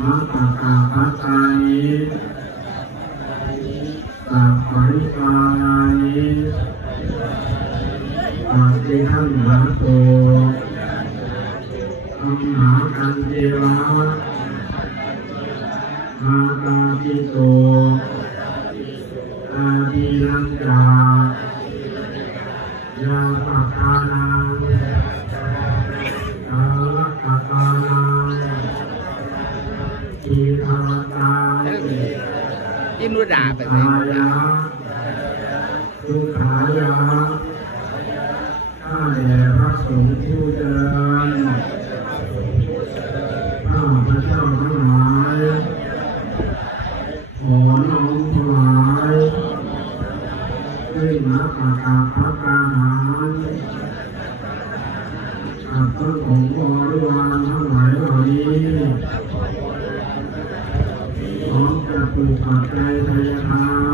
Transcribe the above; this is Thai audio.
มัคคาพัตานิสัพปริปารานิปฏิทังหาโตอัมหากันเทวะอาตาปิโตอาดิลังกายาปะทานัง ยิ้มรู้ด่าไปไหมอายะทุกขายะข้าแต่พระสงฆ์ผู้เจริญข้าพระเจ้าทั้งหลายขอน้อมถวายด้วยนักอาคาพระกาหารข้าพระของบริวารทั้งหลายเหล่านี้พร้อม จะปลูกปัจจัยทายทาน